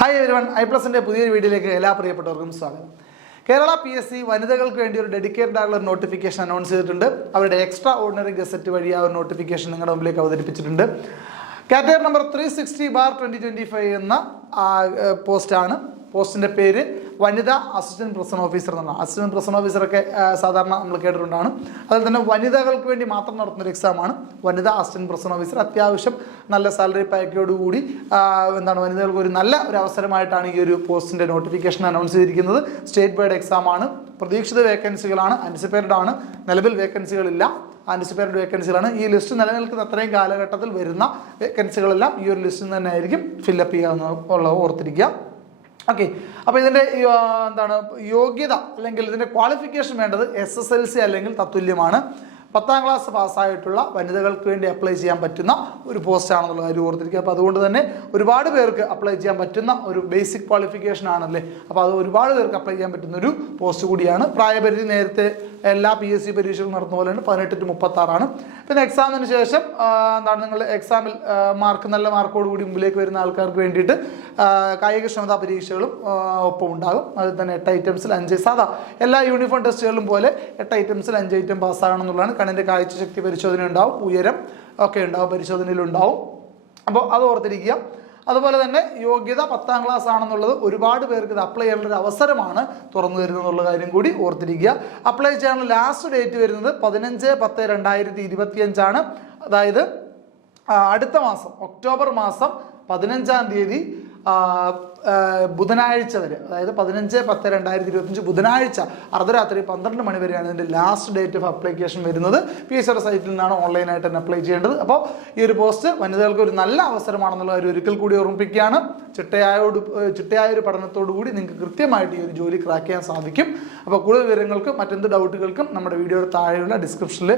Hi everyone, ഐപ്ലസിൻ്റെ പുതിയൊരു വീഡിയോയിലേക്ക് എല്ലാ പ്രിയപ്പെട്ടവർക്കും സ്വാഗതം. കേരള PSC വനിതകൾക്ക് വേണ്ടി ഒരു ഡെഡിക്കേറ്റഡ് ആയിട്ടുള്ള ഒരു നോട്ടിഫിക്കേഷൻ അനൗൺസ് ചെയ്തിട്ടുണ്ട്. അവരുടെ എക്സ്ട്രാ ഓർഡിനറി ഗസറ്റ് വഴി ആ ഒരു നോട്ടിഫിക്കേഷൻ നിങ്ങളുടെ മുമ്പിലേക്ക് അവതരിപ്പിച്ചിട്ടുണ്ട്. കാറ്റഗറി നമ്പർ 360/2025 എന്ന പോസ്റ്റാണ്. പോസ്റ്റിൻ്റെ പേര് വനിതാ അസിസ്റ്റന്റ് പ്രസന്റ് ഓഫീസർ എന്നാണ്. അസിസ്റ്റന്റ് പ്രസന്റ് ഓഫീസറൊക്കെ സാധാരണ നമ്മൾ കേട്ടിട്ടുണ്ടാണ്. അതുപോലെ തന്നെ വനിതകൾക്ക് വേണ്ടി മാത്രം നടത്തുന്നൊരു എക്സാമാണ് വനിതാ അസിസ്റ്റന്റ് പ്രസന്റ് ഓഫീസർ. അത്യാവശ്യം നല്ല സാലറി പാക്കേജോടുകൂടി വനിതകൾക്ക് ഒരു നല്ല ഒരു അവസരമായിട്ടാണ് ഈ ഒരു പോസ്റ്റിൻ്റെ നോട്ടിഫിക്കേഷൻ അനൗൺസ് ചെയ്തിരിക്കുന്നത്. സ്റ്റേറ്റ് വൈഡ് എക്സാമാണ്. പ്രതീക്ഷിത വേക്കൻസികളാണ്, ആൻറ്റിസിപ്പേറ്റഡ് ആണ്. നിലവിൽ വേക്കൻസികളില്ല, ആൻറ്റിസിപ്പേറ്റഡ് വേക്കൻസികളാണ്. ഈ ലിസ്റ്റ് നിലനിൽക്കുന്ന അത്രയും കാലഘട്ടത്തിൽ വരുന്ന വേക്കൻസികളെല്ലാം ഈ ഒരു ലിസ്റ്റിൽ തന്നെ ആയിരിക്കും ഫില്ലപ്പ് ചെയ്യാവുന്ന ഓർത്തിരിക്കുക. ഓക്കെ, അപ്പോൾ ഇതിൻ്റെ യോഗ്യത അല്ലെങ്കിൽ ഇതിൻ്റെ ക്വാളിഫിക്കേഷൻ വേണ്ടത് SSLC അല്ലെങ്കിൽ തത്തുല്യമാണ്. 10ാം ക്ലാസ് പാസ്സായിട്ടുള്ള വനിതകൾക്ക് വേണ്ടി അപ്ലൈ ചെയ്യാൻ പറ്റുന്ന ഒരു പോസ്റ്റാണെന്നുള്ള കാര്യം ഓർത്തിരിക്കുക. അപ്പോൾ അതുകൊണ്ട് തന്നെ ഒരുപാട് പേർക്ക് അപ്ലൈ ചെയ്യാൻ പറ്റുന്ന ഒരു ബേസിക് ക്വാളിഫിക്കേഷൻ ആണല്ലേ. അപ്പോൾ അത് ഒരുപാട് പേർക്ക് അപ്ലൈ ചെയ്യാൻ പറ്റുന്ന ഒരു പോസ്റ്റ് കൂടിയാണ്. പ്രായപരിധി നേരത്തെ എല്ലാ PSC പരീക്ഷകളും നടന്ന പോലെയാണ്, 18 to 36 പിന്നെ എക്സാമിന് ശേഷം നിങ്ങൾ എക്സാമിൽ നല്ല മാർക്കോടുകൂടി മുമ്പിലേക്ക് വരുന്ന ആൾക്കാർക്ക് വേണ്ടിയിട്ട് കായികക്ഷമതാ പരീക്ഷകളും ഒപ്പം ഉണ്ടാകും. അതിൽ തന്നെ 8 ഐറ്റംസിൽ 5 സാധാ എല്ലാ യൂണിഫോം ടെസ്റ്റുകളിലും പോലെ 8 ഐറ്റംസിൽ 5 ഐറ്റം പാസ്സാകണം എന്നുള്ളതാണ്. കണ്ണിൻ്റെ കാഴ്ചശക്തി പരിശോധന ഉണ്ടാവും, ഉയരം ഒക്കെ ഉണ്ടാവും, പരിശോധനയിലുണ്ടാവും. അപ്പോൾ അത് ഓർത്തിരിക്കുക. അതുപോലെ തന്നെ യോഗ്യത 10ാം ക്ലാസ് ആണെന്നുള്ളത് ഒരുപാട് പേർക്ക് ഇത് അപ്ലൈ ചെയ്യാനുള്ള ഒരു അവസരമാണ് തുറന്നു തരുന്നത് എന്നുള്ള കാര്യം കൂടി ഓർത്തിരിക്കുക. അപ്ലൈ ചെയ്യാനുള്ള ലാസ്റ്റ് ഡേറ്റ് വരുന്നത് 15/10/2025 ആണ്. അതായത് അടുത്ത മാസം ഒക്ടോബർ മാസം 15-ാം തീയതി ബുധനാഴ്ച വരെ, അതായത് 15/10/2025 ബുധനാഴ്ച അർദ്ധരാത്രി 12 മണി വരെയാണ് ഇതിൻ്റെ ലാസ്റ്റ് ഡേറ്റ് ഓഫ് അപ്ലിക്കേഷൻ വരുന്നത്. PSC സൈറ്റിൽ നിന്നാണ് ഓൺലൈനായിട്ട് തന്നെ അപ്ലൈ ചെയ്യേണ്ടത്. അപ്പോൾ ഈ ഒരു പോസ്റ്റ് വനിതകൾക്ക് ഒരു നല്ല അവസരമാണെന്നുള്ള കാര്യം ഒരിക്കൽ കൂടി ഓർമ്മിപ്പിക്കുകയാണ്. ചിട്ടയായ ഒരു പഠനത്തോടു കൂടി നിങ്ങൾക്ക് കൃത്യമായിട്ട് ഈ ഒരു ജോലി ക്രാക്ക് ചെയ്യാൻ സാധിക്കും. അപ്പോൾ കൂടുതൽ വിവരങ്ങൾക്കും മറ്റെന്ത് ഡൗട്ടുകൾക്കും നമ്മുടെ വീഡിയോയുടെ താഴെയുള്ള ഡിസ്ക്രിപ്ഷനിൽ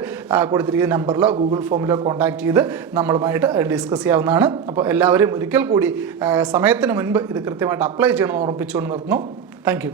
കൊടുത്തിരിക്കുന്ന നമ്പറിലോ ഗൂഗിൾ ഫോമിലോ കോൺടാക്ട് ചെയ്ത് നമ്മളുമായിട്ട് ഡിസ്കസ് ചെയ്യാവുന്നതാണ്. അപ്പോൾ എല്ലാവരും ഒരിക്കൽ കൂടി സമയത്തിന് മുൻപ് ഇത് കൃത്യമായിട്ട് അപ്ലൈ ചെയ്യണമെന്ന് ഓർമ്മിപ്പിച്ചുകൊണ്ട് നിർത്തുന്നു. Thank you.